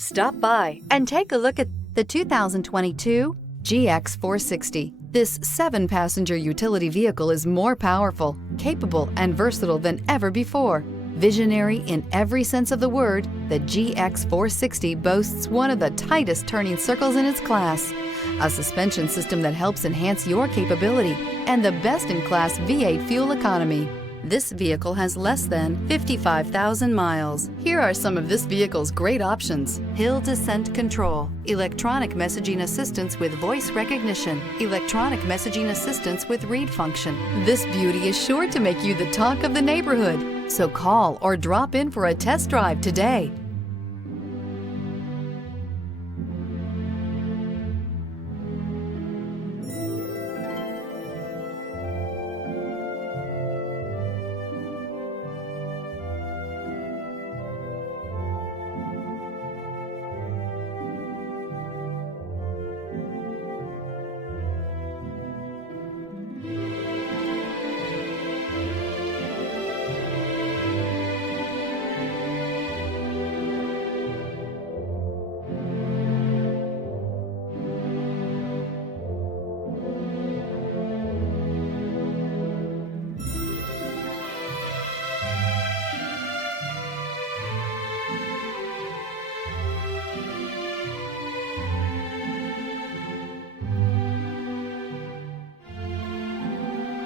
Stop by and take a look at the 2022 GX 460. This 7-passenger utility vehicle is more powerful, capable, and versatile than ever before. Visionary in every sense of the word, the GX 460 boasts one of the tightest turning circles in its class, a suspension system that helps enhance your capability, and the best-in-class V8 fuel economy. This vehicle has less than 55,000 miles. Here are some of this vehicle's great options: hill descent control, electronic messaging assistance with voice recognition, electronic messaging assistance with read function. This beauty is sure to make you the talk of the neighborhood. So call or drop in for a test drive today.